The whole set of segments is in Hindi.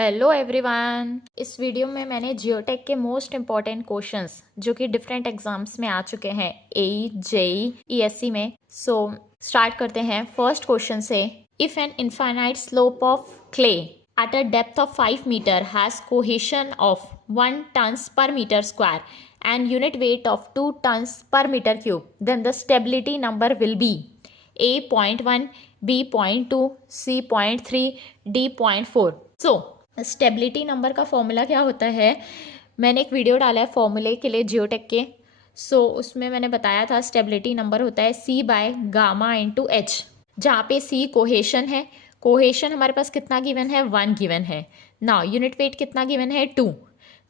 Hello everyone. इस वीडियो में मैंने जियोटेक के मोस्ट इम्पॉर्टेंट क्वेश्चंस जो कि डिफरेंट एग्जाम्स में आ चुके हैं एई जेई ईएससी में। स्टार्ट करते हैं फर्स्ट क्वेश्चन से। If an infinite slope of clay at a depth of 5 meter has cohesion of 1 tons per meter square and unit weight of 2 tons per meter cube, then the stability number will be A 0.1, B 0.2, C 0.3, D 0.4. So stability number का फॉर्मूला क्या होता है, मैंने एक वीडियो डाला है फॉर्मूले के लिए जियोटेक के। उसमें मैंने बताया था स्टेबिलिटी नंबर होता है C bye gamma into H, जहाँ पे C कोहेशन है। कोहेशन हमारे पास कितना गिवन है, 1 गिवन है। नाउ यूनिट वेट कितना गिवन है, 2।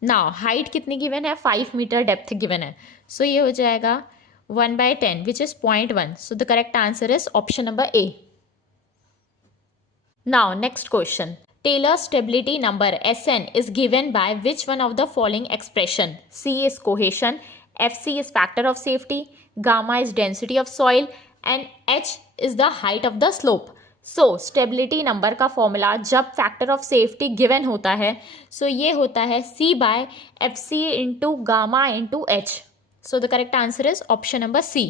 नाउ हाइट कितनी गिवन है, 5 मीटर डेप्थ गिवन है। ये हो जाएगा 1/10 which is 0.1। So the correct answer is option number A. Now next question. Taylor's stability number Sn is given by which one of the following expression? C is cohesion, Fc is factor of safety, gamma is density of soil and H is the height of the slope. Stability number का फॉर्मूला जब फैक्टर ऑफ सेफ्टी गिवन होता है ये होता है C by Fc into gamma into H. The correct answer is option number C।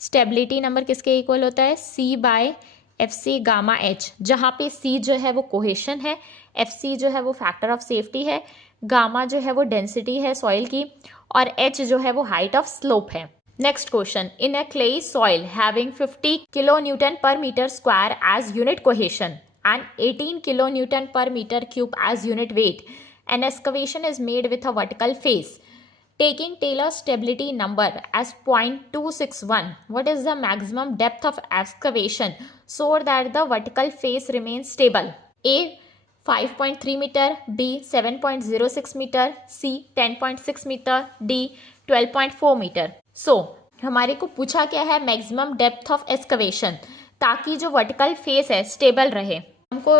Stability number किसके इक्वल होता है, C by FC gamma H, जहाँ पे C जो है वो कोहेशन है, FC जो है वो फैक्टर ऑफ सेफ्टी है, गामा जो है वो डेंसिटी है सॉइल की और H जो है वो हाइट ऑफ स्लोप है। Next question. In a clayey soil having 50 kilo newton per metre square as unit cohesion and 18 kilo newton per metre cube as unit weight, an excavation is made with a vertical face taking Taylor's stability number as 0.261, what is the maximum depth of excavation so that the vertical face remains stable? A 5.3 meter, B 7.06 meter, C 10.6 meter, D 12.4 meter. हमारे को पूछा क्या है, मैक्सिमम डेप्थ ऑफ एक्सकवेशन, ताकि जो वर्टिकल फेस है स्टेबल रहे। हमको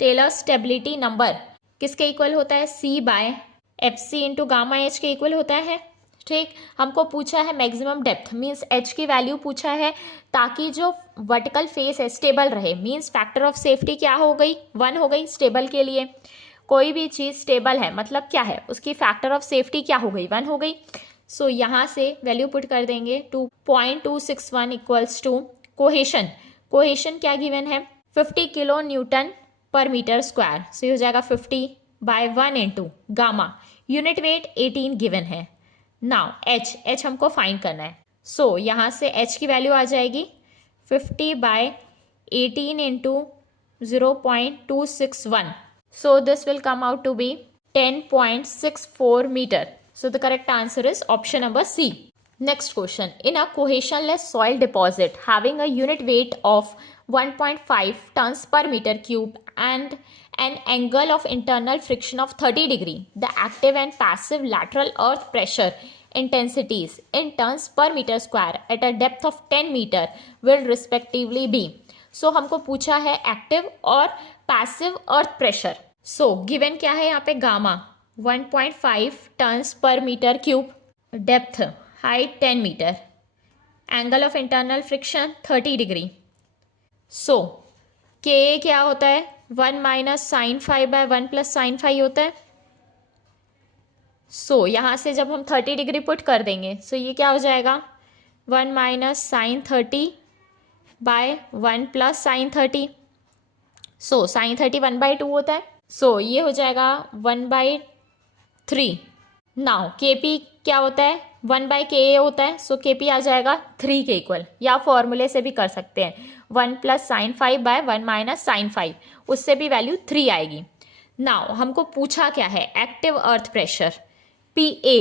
टेलर स्टेबिलिटी नंबर किसके इक्वल होता है, C by FC into gamma H के इक्वल होता है। ठीक, हमको पूछा है मैक्सिमम डेप्थ, मीन्स एच की वैल्यू पूछा है ताकि जो वर्टिकल फेस है स्टेबल रहे। मीन्स फैक्टर ऑफ सेफ्टी क्या हो गई, 1 हो गई स्टेबल के लिए। कोई भी चीज़ स्टेबल है मतलब क्या है, उसकी फैक्टर ऑफ सेफ्टी क्या हो गई, 1 हो गई। यहाँ से वैल्यू पुट कर देंगे 2.261 इक्वल्स टू कोहेशन। कोहेशन क्या गिवन है, 50 kilo newton per metre square. ये हो जाएगा 50 by 1 into gamma, unit weight 18 given है। नाउ एच हमको फाइंड करना है। यहाँ से एच की वैल्यू आ जाएगी 50 by 18 into 0.261। This will come out to be 10.64 metre. The correct answer is option number C. Next question. In a cohesionless soil deposit having a unit weight of 1.5 tons per meter cube and an angle of internal friction of 30 degree, the active and passive lateral earth pressure intensities in tons per meter square at a depth of 10 meter will respectively be. हमको पूछा है एक्टिव और पैसिव अर्थ प्रेशर। गिवन क्या है यहाँ पे, gamma 1.5 tons per metre cube, depth height 10 metre, angle of internal friction 30 degree. K क्या होता है, 1 minus sine 5 by 1 plus sine 5 होता है। यहाँ से जब हम 30 डिग्री पुट कर देंगे ये क्या हो जाएगा, 1 minus sine 30 by 1 plus sine 30। Sine 30 1/2 होता है। ये हो जाएगा 1/3। नाउ KP क्या होता है, 1/KA होता है। KP आ जाएगा 3 के इक्वल, या फॉर्मूले से भी कर सकते हैं 1 plus sine 5 by 1 minus sine 5, उससे भी वैल्यू 3 आएगी। नाउ हमको पूछा क्या है, एक्टिव अर्थ प्रेशर PA।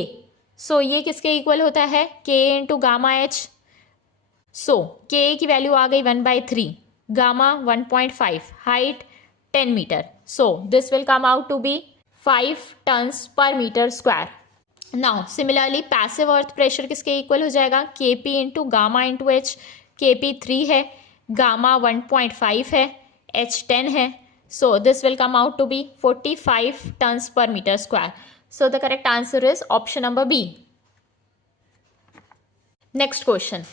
ये किसके इक्वल होता है, KA into gamma H. KA की वैल्यू आ गई 1/3, gamma 1.5, height 10 metre. This will come out to be 5 tons per metre square. Now similarly passive earth pressure किसके इक्वल हो जाएगा, KP into gamma into H. KP 3 है, गामा 1.5 है, H 10 है। This will come out to be 45 tons per metre square. The correct answer is option number B. Next question.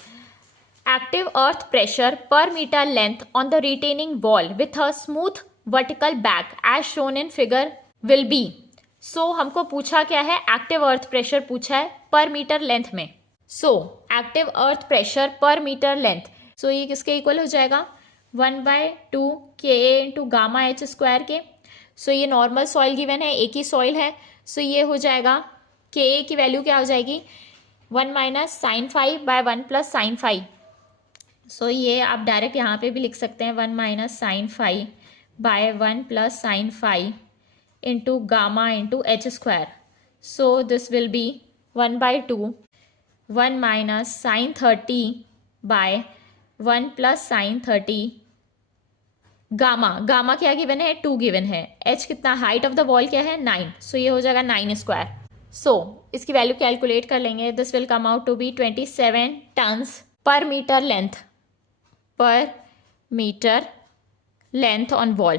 Active earth pressure per meter length on the retaining wall with a smooth vertical back as shown in figure will be. So हमको पूछा क्या है, एक्टिव अर्थ प्रेशर पूछा है पर मीटर लेंथ में। सो एक्टिव अर्थ प्रेशर पर मीटर लेंथ, सो ये किसके इक्वल हो जाएगा, 1/2 KA into gamma H square के। सो ये नॉर्मल सॉइल गिवन है, एक ही सॉइल है, सो ये हो जाएगा KA की वैल्यू क्या हो जाएगी, 1 minus sine five by 1 plus sine five. So ये आप डायरेक्ट यहाँ पे भी लिख सकते हैं, 1 minus sine five by 1 plus sine five into gamma into H square. So this will be 1/2 1 minus sine 30 by 1 plus sine 30 gamma क्या गिवन है, 2 गिवन है, एच कितना, हाइट ऑफ द वॉल क्या है 9, सो ये हो जाएगा 9 स्क्वायर। सो इसकी वैल्यू कैलकुलेट कर लेंगे, this will come out to be 27 tons per metre length on wall.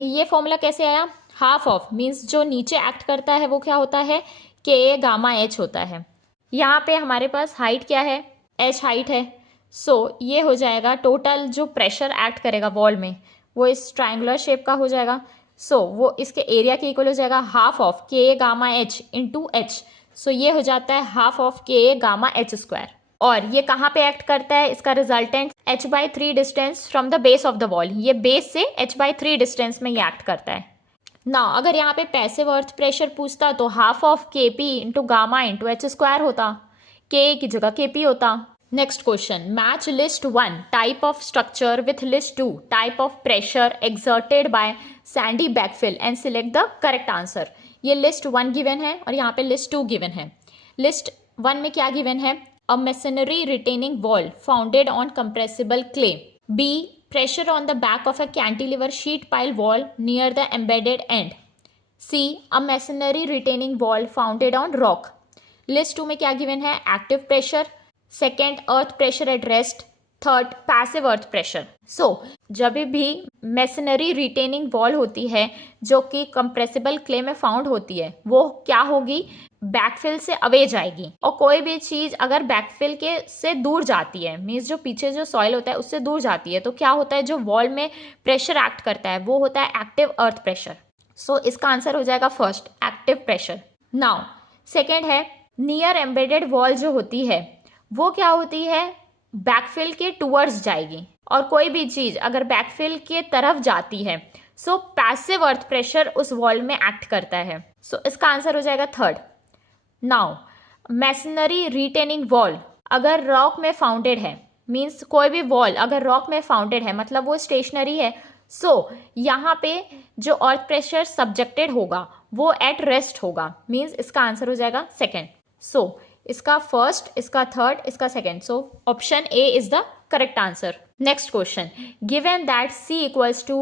ये फॉर्मूला कैसे आया, हाफ ऑफ मीन्स जो नीचे एक्ट करता है वो क्या होता है, के गामा एच होता है। यहाँ पे हमारे पास हाइट क्या है, एच हाइट है। सो ये हो जाएगा टोटल जो प्रेशर एक्ट करेगा वॉल में वो इस ट्रायंगुलर शेप का हो जाएगा। सो वो इसके एरिया के इक्वल हो जाएगा हाफ ऑफ के गामा एच इंटू एच। सो ये हो जाता है हाफ ऑफ के गामा एच स्क्वायर। और ये कहाँ पे एक्ट करता है, इसका resultant h/3 distance from the base of the wall, ये बेस से h/3 डिस्टेंस में ये एक्ट करता है ना। अगर यहाँ पे पैसिव अर्थ प्रेशर पूछता तो half of KP into gamma into H square होता, के की जगह KP होता। Next question, match list 1 type of structure with list 2 type of pressure exerted by Sandy backfill and select the correct answer. ये लिस्ट 1 गिवन है और यहाँ पे लिस्ट 2 गिवन है। लिस्ट 1 में क्या गिवन है, a masonry retaining wall founded on compressible clay. B. Pressure on the back of a cantilever sheet pile wall near the embedded end. C. A masonry retaining wall founded on rock. List 2 में क्या given है, active pressure, second earth pressure at rest, third passive earth pressure. So जब भी मेसनरी रिटेनिंग वॉल होती है जो कि कंप्रेसिबल क्ले में फाउंड होती है वो क्या होगी, बैकफिल से अवे जाएगी। और कोई भी चीज अगर बैकफिल के से दूर जाती है, मीन्स जो पीछे जो सॉइल होता है उससे दूर जाती है, तो क्या होता है, जो वॉल में प्रेशर एक्ट करता है वो होता है एक्टिव अर्थ प्रेशर। सो इसका आंसर हो जाएगा first, active pressure. Now second है, नियर एम्बेडेड वॉल जो होती है वो क्या होती है, बैकफिल के टूवर्ड्स जाएगी। और कोई भी चीज अगर बैकफिल के तरफ जाती है सो पैसिव अर्थ प्रेशर उस वॉल में एक्ट करता है। सो इसका आंसर हो जाएगा third. Now masonry retaining wall अगर रॉक में फाउंडेड है, मीन्स कोई भी वॉल अगर रॉक में फाउंडेड है मतलब वो स्टेशनरी है, सो यहाँ पे जो अर्थ प्रेशर सब्जेक्टेड होगा वो एट रेस्ट होगा, मीन्स इसका आंसर हो जाएगा सेकेंड। सो इसका फर्स्ट, इसका थर्ड, इसका second, so option A is the correct answer. Next question, given that C equals to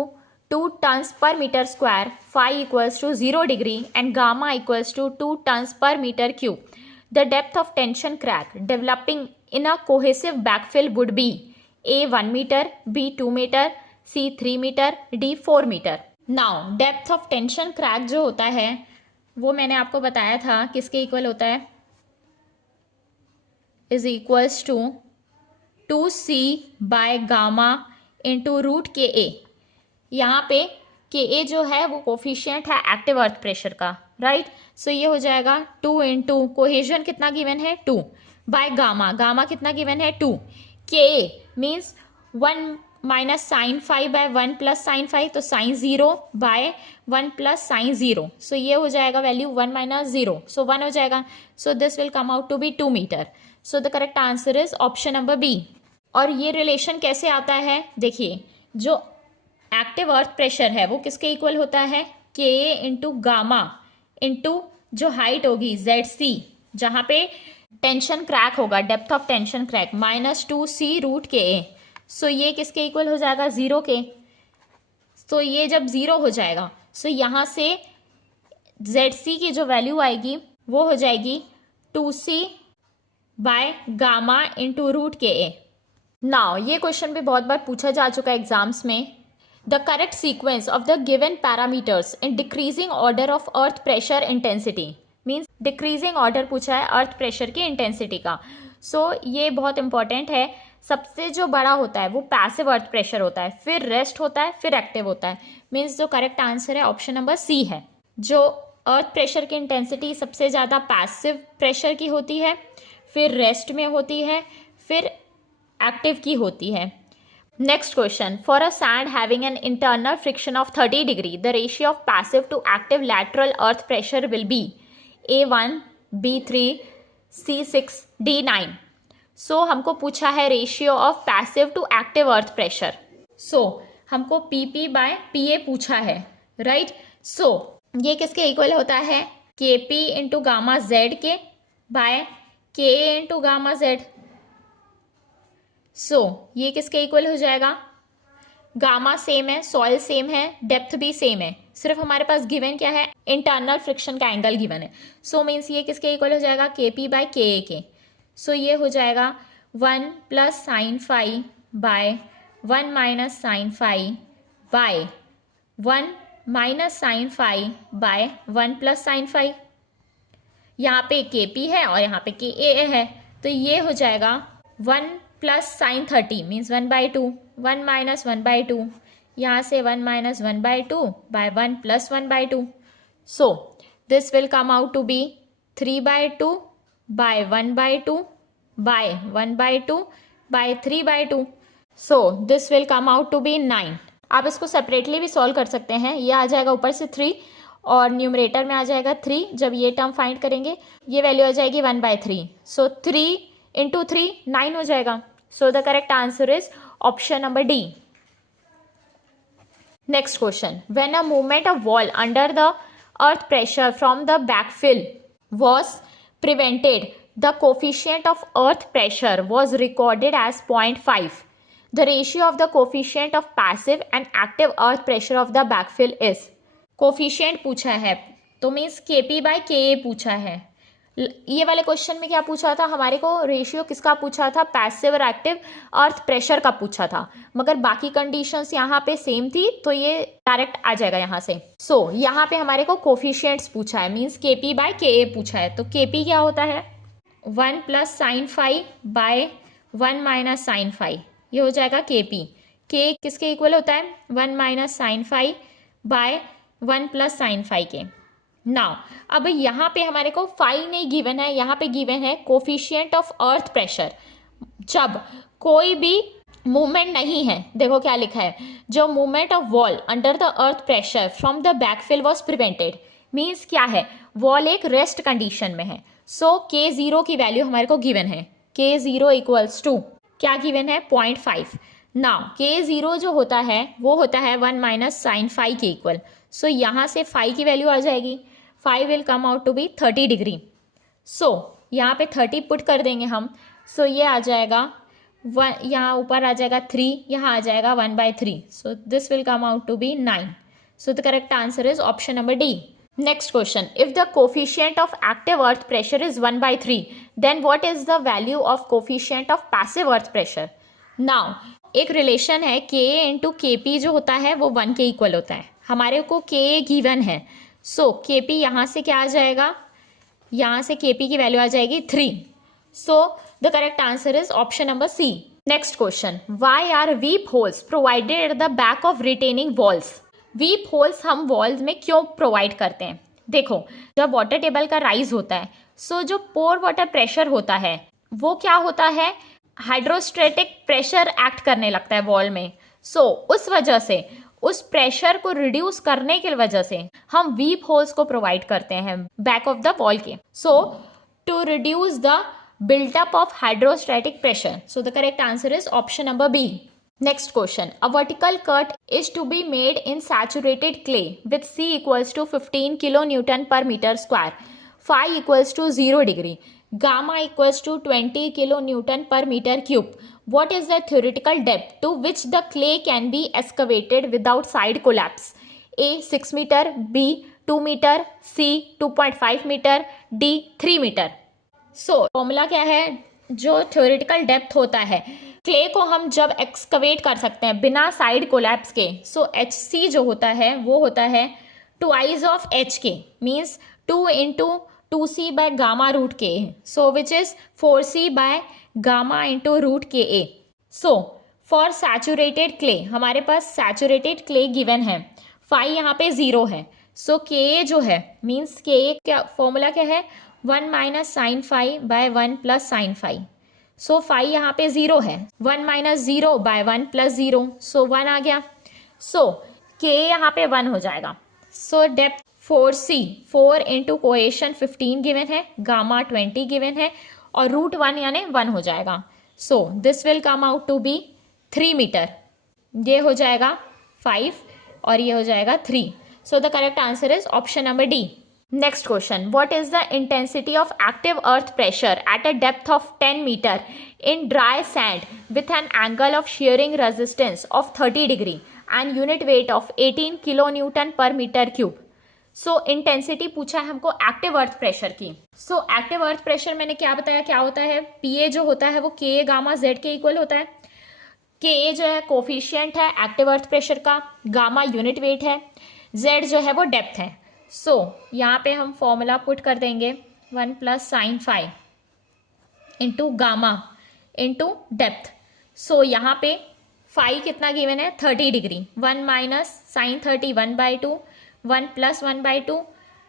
2 tons per meter square, phi equals to 0 degree and gamma equals to 2 tons per meter cube, the depth of tension crack developing in a cohesive backfill would be A 1 meter, B 2 meter, C 3 meter, D 4 meter. Now depth of tension crack जो होता है वो मैंने आपको बताया था किसके इक्वल होता है, is equals to 2C by gamma into root KA। यहाँ पे KA जो है वो कोफिशिएंट है एक्टिव अर्थ प्रेशर का, राइट। सो ये हो जाएगा 2 इंटू कोहेजन कितना गिवन है 2 बाय गामा कितना गिवन है 2। KA means 1 minus sine 5 by 1 plus sine 5, तो sine 0 by 1 plus sine 0। So ये हो जाएगा वैल्यू 1 माइनस 0, सो 1 हो जाएगा। So this will come out to be 2 metre. So the correct answer is option number B. और ये रिलेशन कैसे आता है, देखिए जो एक्टिव अर्थ प्रेशर है वो किसके इक्वल होता है, के इंटू गामा इंटू जो हाइट होगी ZC, जहाँ पे टेंशन क्रैक होगा, depth of tension crack -2C root KA। So ये किसके इक्वल हो जाएगा 0 के। सो ये जब 0 हो जाएगा सो यहाँ से ZC की जो वैल्यू आएगी वो हो जाएगी 2C by gamma into root KA। Now ये क्वेश्चन भी बहुत बार पूछा जा चुका है एग्जाम्स में। The correct sequence of the given parameters in decreasing order of earth pressure intensity, means decreasing order पूछा है अर्थ प्रेशर की इंटेंसिटी का। सो ये बहुत इंपॉर्टेंट है। सबसे जो बड़ा होता है वो पैसिव अर्थ प्रेशर होता है, फिर रेस्ट होता है, फिर एक्टिव होता है। मीन्स जो करेक्ट आंसर है ऑप्शन नंबर सी है। जो अर्थ प्रेशर की इंटेंसिटी सबसे ज़्यादा पैसिव प्रेशर की होती है, फिर रेस्ट में होती है, फिर एक्टिव की होती है। Next question, for a sand having an internal friction of 30 degree the ratio of passive to active lateral earth pressure will be A1, B3, C6, D9। So हमको पूछा है ratio of passive to active earth pressure. So हमको PP बाय PA पूछा है, राइट। सो ये किसके इक्वल होता है, KP इंटू गामा जेड के by KA into gamma Z. So ये किसके इक्वल हो जाएगा, गामा सेम है, सॉइल सेम है, डेप्थ भी सेम है, सिर्फ हमारे पास गिवन क्या है, इंटरनल फ्रिक्शन का एंगल गिवन है। सो मीन्स ये किसके इक्वल हो जाएगा, KP बाय KA के। सो ये हो जाएगा 1 plus sine phi by 1 minus sine phi by 1 minus sine phi by 1 plus sine phi. यहाँ पे KP है और यहाँ पे KA है, तो ये हो जाएगा 1 प्लस साइन 30 मीन्स 1/2, 1 माइनस 1/2, यहाँ से 1 minus 1/2 by 1 plus 1/2। So this will come out to be 3/2 by 1/2 by 1/2 by 3/2। So this will come out to be 9। आप इसको सेपरेटली भी सॉल्व कर सकते हैं, ये आ जाएगा ऊपर से 3 और न्यूमरेटर में आ जाएगा 3। जब ये टर्म फाइंड करेंगे ये वैल्यू आ जाएगी 1/3। सो 3 इंटू 3 9 हो जाएगा। सो the correct answer is option number D. Next question, when a movement of wall under the earth pressure from the backfill was prevented, the coefficient of earth pressure was recorded as 0.5. The ratio of the coefficient of passive and active earth pressure of the backfill is, coefficient पूछा है तो मीन्स KP बाय KA पूछा है। ये वाले क्वेश्चन में क्या पूछा था हमारे को, रेशियो किसका पूछा था, पैसिव और एक्टिव अर्थ प्रेशर का पूछा था, मगर बाकी कंडीशंस यहाँ पे सेम थी तो ये डायरेक्ट आ जाएगा यहाँ से। सो यहाँ पे हमारे को कोफिशियंट्स पूछा है, मीन्स KP बाय KA पूछा है, तो KP क्या होता है 1 plus sine phi by 1 minus sine phi, ये हो जाएगा KP। K किसके इक्वल होता है 1 minus sine phi by 1 plus sine phi के। नाउ अब यहाँ पे हमारे को फाई नहीं गिवन है, यहाँ पे गिवन है कोफिशिएंट ऑफ अर्थ प्रेशर। जब कोई भी मूवमेंट नहीं है, देखो क्या लिखा है, जो movement of wall under the earth pressure from the backfill was prevented, means क्या है, वॉल एक रेस्ट कंडीशन में है। सो K0 की वैल्यू हमारे को गिवन है, K0 इक्वल्स टू क्या गिवन है 0.5। नाउ K0 जो होता है वो होता है 1 माइनस साइन फाई के इक्वल। सो यहाँ से फाई की वैल्यू आ जाएगी, phi will come out to be 30 degree. So यहाँ पे 30 पुट कर देंगे हम। सो ये आ जाएगा 1, यहाँ ऊपर आ जाएगा 3, यहाँ आ जाएगा 1/3। So this will come out to be 9। So the correct answer is option number D. Next question, if the coefficient of active earth pressure is 1/3 then what is the value of coefficient of passive earth pressure. Now एक रिलेशन है KA इंटू KP जो होता है वो 1 के इक्वल होता है, हमारे को KA गिवन है। सो KP यहाँ से क्या आ जाएगा, यहाँ से KP की वैल्यू आ जाएगी 3। So the correct answer is option number C. Next question, why are weep holes provided at the back of retaining walls. Weep holes हम वॉल्स में क्यों प्रोवाइड करते हैं, देखो जब वाटर टेबल का राइज होता है, सो जो पोर वाटर प्रेशर होता है वो क्या होता है, हाइड्रोस्टैटिक प्रेशर एक्ट करने लगता है वॉल में। सो उस वजह से, उस प्रेशर को रिड्यूस करने की वजह से हम वीप होल्स को प्रोवाइड करते हैं बैक ऑफ द वॉल के। So to reduce the built up of hydrostatic pressure. So the correct answer is option number B. Next question, a vertical cut is to be made in saturated clay with C equals to 15 kilo newton per metre square, phi equals to 0 degree, gamma equals to 20 kilo Newton per meter cube. What is the theoretical depth to which the clay can be excavated without side collapse? A 6 meter, B 2 meter, C 2.5 meter, D 3 meter. So formula क्या है, जो theoretical depth होता है क्ले को हम जब एक्सकवेट कर सकते हैं बिना साइड कोलैप्स के, सो HC जो होता है वो होता है twice of HK, means 2 into 2C by gamma root K, so which is 4C by gamma into root KA. So for saturated clay, हमारे पास सैचुरेटेड क्ले गिवन है, फाई यहाँ पे 0 है। सो के जो है मीन्स के क्या फॉर्मूला क्या है, 1 minus sine phi by 1 plus sine phi. So phi यहाँ पे 0 है, 1 माइनस 0 बाय 1 प्लस 0, सो 1 आ गया। सो के यहाँ पे 1 हो जाएगा। सो depth 4c, 4 into cohesion 15 given है, गामा 20 गिवन है, और रूट 1 यानी 1 हो जाएगा। So this will come out to be 3 metre. ये हो जाएगा 5 और ये हो जाएगा 3। So the correct answer is option number D. Next question, what is the intensity of active earth pressure at a depth of 10 metre in dry sand with an angle of shearing resistance of 30 degree and unit weight of 18 kilo newton per metre cube. So intensity पूछा है हमको एक्टिव अर्थ प्रेशर की। सो एक्टिव अर्थ प्रेशर मैंने क्या बताया क्या होता है, पीए जो होता है वो के गामा जेड के इक्वल होता है। के जो है कोफिशिएंट है एक्टिव अर्थ प्रेशर का, गामा यूनिट वेट है, जेड जो है वो डेप्थ है। सो यहाँ पे हम फॉर्मूला पुट कर देंगे 1 plus sine phi into gamma into depth. So यहाँ पे फाई कितना गिवन है 30 degree, 1 minus sine 30 1/2, 1 plus 1/2,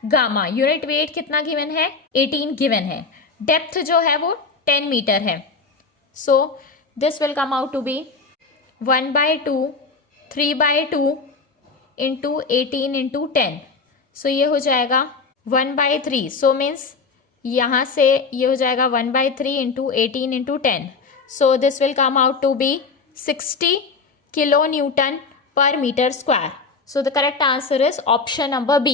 gamma unit weight कितना गिवन है 18 गिवन है, डेप्थ जो है वो 10 मीटर है। So this will come out to be 1/2 3/2 into 18 into 10। So ये हो जाएगा 1/3। सो मीन्स यहाँ से ये हो जाएगा 1/3 into 18 into 10। So this will come out to be 60 kilo newton per metre square. So the correct answer is option number B.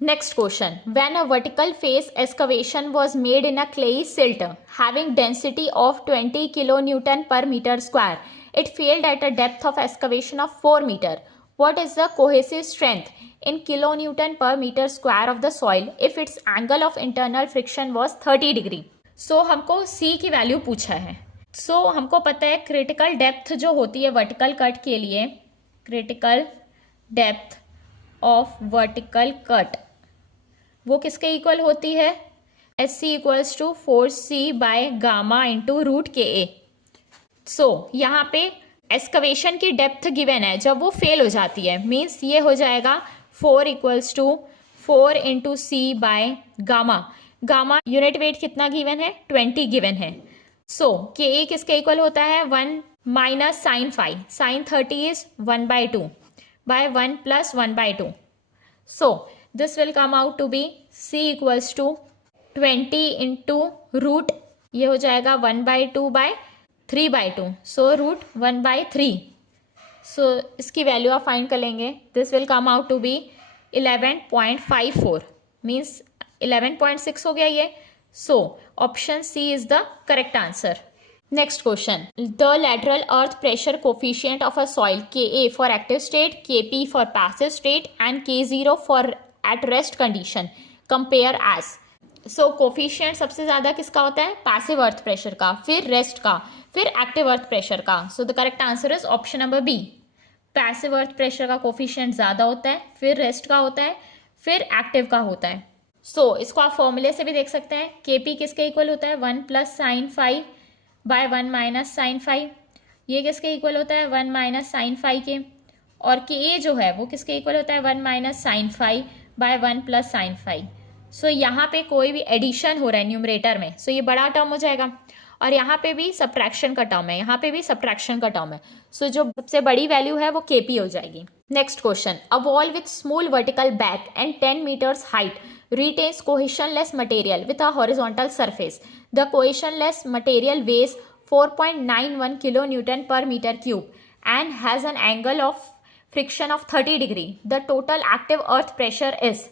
Next question. When a vertical face excavation was made in a clayey silt having density of 20 kilonewton per meter square, it failed at a depth of excavation of 4 meter. What is the cohesive strength in kilonewton per meter square of the soil if its angle of internal friction was 30 degree? So हमको C की वैल्यू पूछा है। So हमको पता है क्रिटिकल डेप्थ जो होती है वर्टिकल कट के लिए, critical depth of vertical cut वो किसके इक्वल होती है, S C equals to 4c by gamma into root K A. सो यहाँ पे एक्सकवेशन की डेप्थ गिवन है जब वो फेल हो जाती है, मीन्स ये हो जाएगा 4 equals to 4 into C by gamma. Gamma unit weight कितना गिवन है 20 गिवन है। सो के ए किसके इक्वल होता है 1 minus sine phi, sine 30 is 1/2 by 1 plus 1/2। So this will come out to be c equals to 20 into root, ये हो जाएगा 1/2 बाय 3/2, सो रूट 1/3। सो इसकी वैल्यू आप फाइंड कर लेंगे, this will come out to be 11.54 means 11.6 हो गया ये। So option C is the correct answer. Next question. The lateral earth pressure coefficient of a soil Ka for active state, Kp for passive state and K0 for at rest condition. Compare as. So coefficient सबसे ज़्यादा किसका होता है passive earth pressure का, फिर rest का, फिर active earth pressure का। So the correct answer is option number B. Passive earth pressure का coefficient ज़्यादा होता है, फिर rest का होता है, फिर active का होता है। So इसको आप फॉर्मूले से भी देख सकते हैं, Kp किसके इक्वल होता है 1 plus sine phi by 1 minus sine phi, ये किसके इक्वल होता है 1 माइनस साइन फाई के, और के ए जो है वो किसके इक्वल होता है 1 minus sine phi by 1 plus sine phi. So यहाँ पे कोई भी एडिशन हो रहा है न्यूमरेटर में, सो ये बड़ा टर्म हो जाएगा, और यहाँ पे भी सब्ट्रैक्शन का टर्म है, यहाँ पे भी सब्ट्रैक्शन का टर्म है। सो जो सबसे बड़ी वैल्यू है वो केपी हो जाएगी। Next question, a wall with small vertical back and 10 meters height retains cohesionless material with a horizontal surface. The cohesionless material weighs 4.91 kilonewton per meter cube and has an angle of friction of 30 degree. The total active earth pressure is.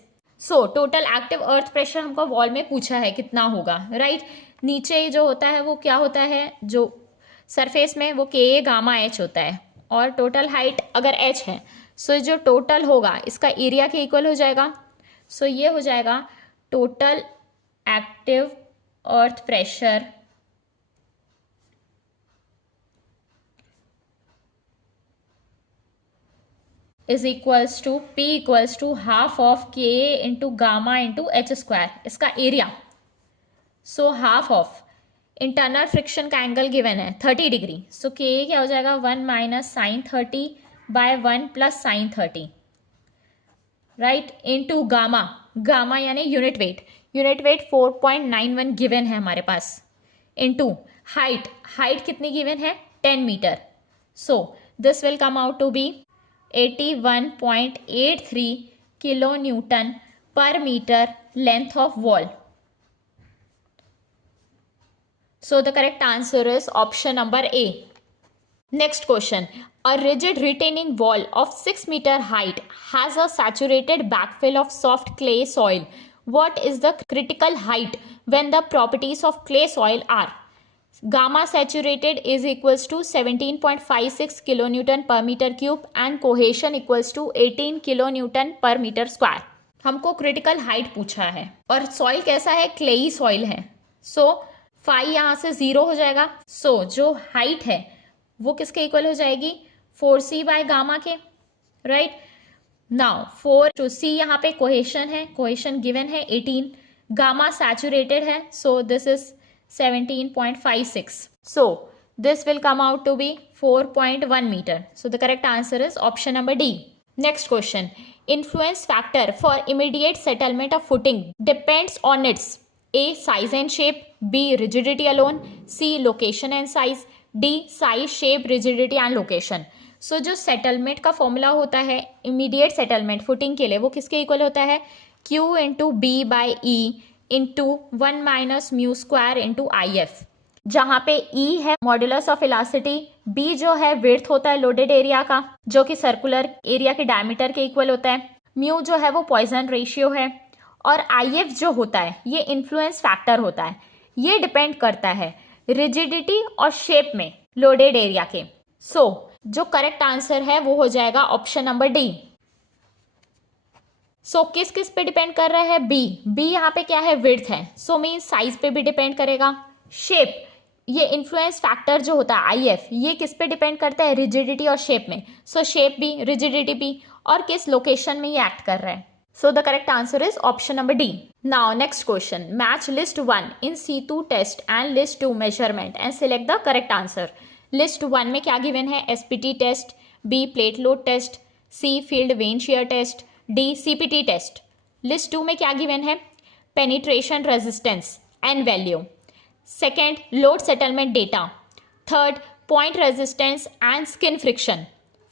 So total active earth pressure हमको वॉल में पूछा है कितना होगा, राइट नीचे जो होता है वो क्या होता है, जो सरफेस में वो के गामा एच होता है, और टोटल हाइट अगर एच है, सो जो टोटल होगा इसका एरिया के इक्वल हो जाएगा। सो ये हो जाएगा total active earth pressure is equals to P equals to half of K into gamma into H square, इसका area. So half of internal friction का एंगल गिवन है 30 डिग्री, सो के क्या हो जाएगा 1 minus sine 30 by 1 plus sine 30, right, into gamma, gamma यानी unit weight, unit weight 4.91 given है हमारे पास, इनटू हाइट, हाइट कितनी गिवन है 10 metre, so this will come out to be 81.83 kilo newton per meter length of wall. So the correct answer is option number A. Next question. A rigid retaining wall of 6 meter height has a saturated backfill of soft clay soil. What is the critical height when the properties of clay soil are? Gamma saturated is equals to 17.56 kilonewton per meter cube and cohesion equals to 18 kilonewton per meter square. हमको क्रिटिकल हाइट पूछा है और सॉइल कैसा है, क्लेई सॉइल है, सो फाई यहाँ से 0 हो जाएगा, सो जो हाइट है वो किसके इक्वल हो जाएगी 4c बाय गामा के, राइट। नाउ 4 टू c यहाँ पे कोहेशन है, कोहेशन गिवन है 18, गामा सैचुरेटेड है, so this is 17.56, so this will come out to be 4.1 metre, so the correct answer is option number D. Next question. Influence factor for immediate settlement of footing depends on its A. Size and shape, B. Rigidity alone, C. Location and size, D. Size, shape, rigidity and location. So जो settlement का formula होता है immediate settlement footing के लिए वो किसके equal होता है Q into B by E into 1 minus mu square into IF, जहाँ पे E है मॉड्यूलस ऑफ इलास्टिसिटी, B जो है विड्थ होता है लोडेड एरिया का जो कि सर्कुलर एरिया के डायमीटर के इक्वल होता है, म्यू जो है वो पॉइसन रेशियो है, और IF जो होता है ये इन्फ्लुएंस फैक्टर होता है, ये डिपेंड करता है रिजिडिटी और शेप में लोडेड एरिया के। सो जो करेक्ट आंसर है वो हो जाएगा ऑप्शन नंबर डी। सो किस किस पे डिपेंड कर रहा है बी यहाँ पे क्या है विड्थ है, सो मीन साइज पे भी डिपेंड करेगा, शेप ये इन्फ्लुएंस फैक्टर जो होता है IF ये किस पे डिपेंड करता है रिजिडिटी और शेप में, सो शेप भी रिजिडिटी भी, और किस लोकेशन में ये एक्ट कर रहा है, so the correct answer is option number D. Now next question, match list 1 in C2 test and list 2 measurement and select the correct answer. List 1 में क्या गिवन है SPT test, B plate load test, C field vane shear test, D CPT test. List 2 में क्या गिवन है penetration resistance and value, second load settlement data, third point resistance and skin friction,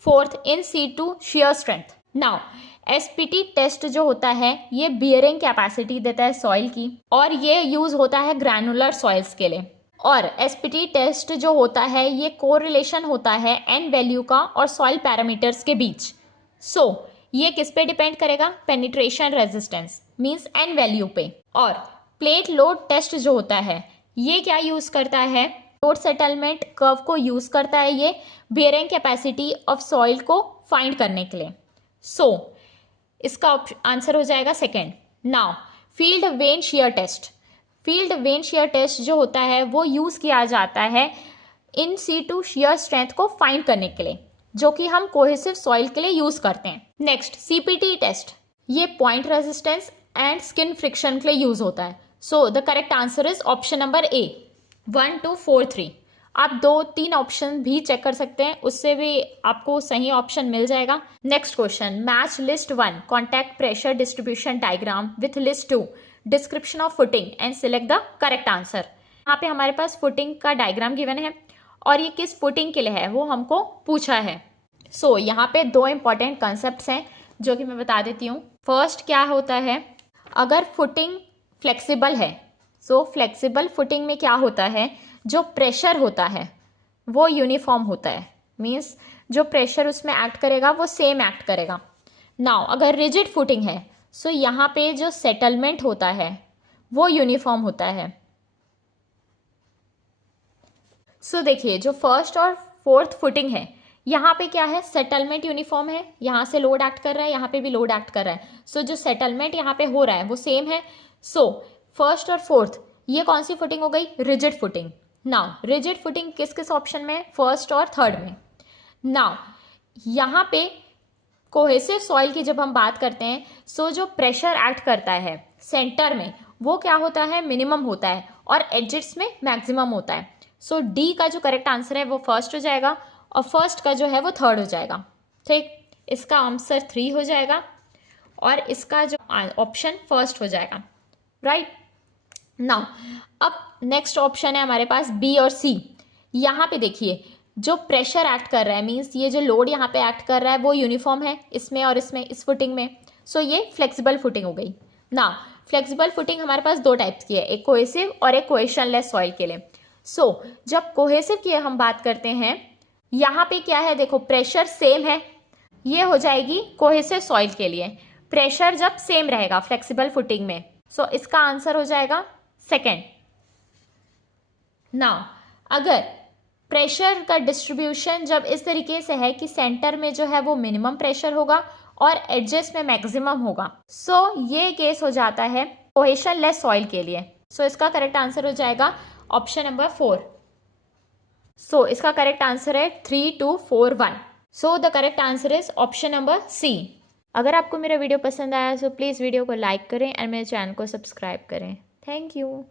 fourth in C2 shear strength. Now SPT test जो होता है ये बियरिंग कैपेसिटी देता है सॉइल की और ये यूज होता है ग्रैनुलर सॉइल्स के लिए, और SPT टेस्ट जो होता है ये कोरिलेशन होता है एन वैल्यू का और सॉइल पैरामीटर्स के बीच। सो ये किस पे डिपेंड करेगा penetration resistance means N value पे, और प्लेट लोड टेस्ट जो होता है ये क्या यूज करता है लोड सेटलमेंट कर्व को यूज करता है ये बियरिंग कैपेसिटी ऑफ सॉइल को फाइंड करने के लिए। सो इसका आंसर हो जाएगा second. Now field vane shear test, field vane shear test जो होता है वो यूज किया जाता है इन C2 शेयर स्ट्रेंथ को फाइंड करने के लिए जो कि हम कोहेसिव सॉइल के लिए यूज करते हैं। नेक्स्ट CPT टेस्ट, ये point resistance and skin friction के लिए यूज होता है, so the correct answer is option number A 1 2 4 3। आप 2-3 ऑप्शन भी चेक कर सकते हैं, उससे भी आपको सही ऑप्शन मिल जाएगा। Next question, match list 1 contact pressure distribution diagram with list 2 description of footing and select the correct answer. यहाँ पे हमारे पास फुटिंग का डायग्राम गिवन है और ये किस फुटिंग के लिए है वो हमको पूछा है। सो यहाँ पे 2 इंपॉर्टेंट कंसेप्ट हैं जो कि मैं बता देती हूँ। फर्स्ट क्या होता है, अगर फुटिंग फ्लेक्सिबल है, सो फ्लेक्सिबल फुटिंग में क्या होता है जो प्रेशर होता है वो यूनिफॉर्म होता है, मीन्स जो प्रेशर उसमें एक्ट करेगा वो सेम एक्ट करेगा। नाउ अगर रिजिड फुटिंग है सो यहाँ पे जो सेटलमेंट होता है वो यूनिफॉर्म होता है। सो देखिए जो फर्स्ट और फोर्थ फुटिंग है यहाँ पे क्या है सेटलमेंट यूनिफॉर्म है, यहाँ से लोड एक्ट कर रहा है, यहाँ पे भी लोड एक्ट कर रहा है, सो जो सेटलमेंट यहाँ पे हो रहा है वो सेम है। सो फर्स्ट और फोर्थ ये कौन सी फुटिंग हो गई rigid footing. Now rigid footing किस किस ऑप्शन में, फर्स्ट और थर्ड में। नाउ यहाँ पे कोहेसिव सॉइल की जब हम बात करते हैं सो जो प्रेशर एक्ट करता है सेंटर में वो क्या होता है मिनिमम होता है, और एडजेस में मैक्सिमम होता है। सो डी का जो करेक्ट आंसर है वो फर्स्ट हो जाएगा और फर्स्ट का जो है वो थर्ड हो जाएगा। ठीक, इसका आंसर 3 हो जाएगा और इसका जो ऑप्शन फर्स्ट हो जाएगा। राइट नाउ अब नेक्स्ट ऑप्शन है हमारे पास बी और सी। यहाँ पे देखिए जो प्रेशर एक्ट कर रहा है, मीन्स ये जो लोड यहाँ पे एक्ट कर रहा है वो यूनिफॉर्म है इसमें और इसमें, इस फुटिंग में। सो ये फ्लेक्सिबल फुटिंग हो गई ना। फ्लेक्सिबल फुटिंग हमारे पास दो टाइप्स की है, एक कोहेसिव और एक कोहेशनलेस सॉइल के लिए। सो जब कोहेसिव की हम बात करते हैं, यहाँ पे क्या है देखो, प्रेशर सेम है, ये हो जाएगी कोहेसिव सॉइल के लिए। प्रेशर जब सेम रहेगा फ्लेक्सिबल फुटिंग में, सो इसका आंसर हो जाएगा सेकेंड। नाउ अगर प्रेशर का डिस्ट्रीब्यूशन जब इस तरीके से है कि सेंटर में जो है वो मिनिमम प्रेशर होगा और एडजेस में मैक्सिमम होगा, सो ये केस हो जाता है कोहेशनलेस सॉइल के लिए। सो इसका करेक्ट आंसर हो जाएगा ऑप्शन नंबर 4। सो इसका करेक्ट आंसर है 3, 2, 4, 1। So the correct answer is option number C. अगर आपको मेरा वीडियो पसंद आया तो प्लीज़ वीडियो को लाइक करें और मेरे चैनल को सब्सक्राइब करें। Thank you.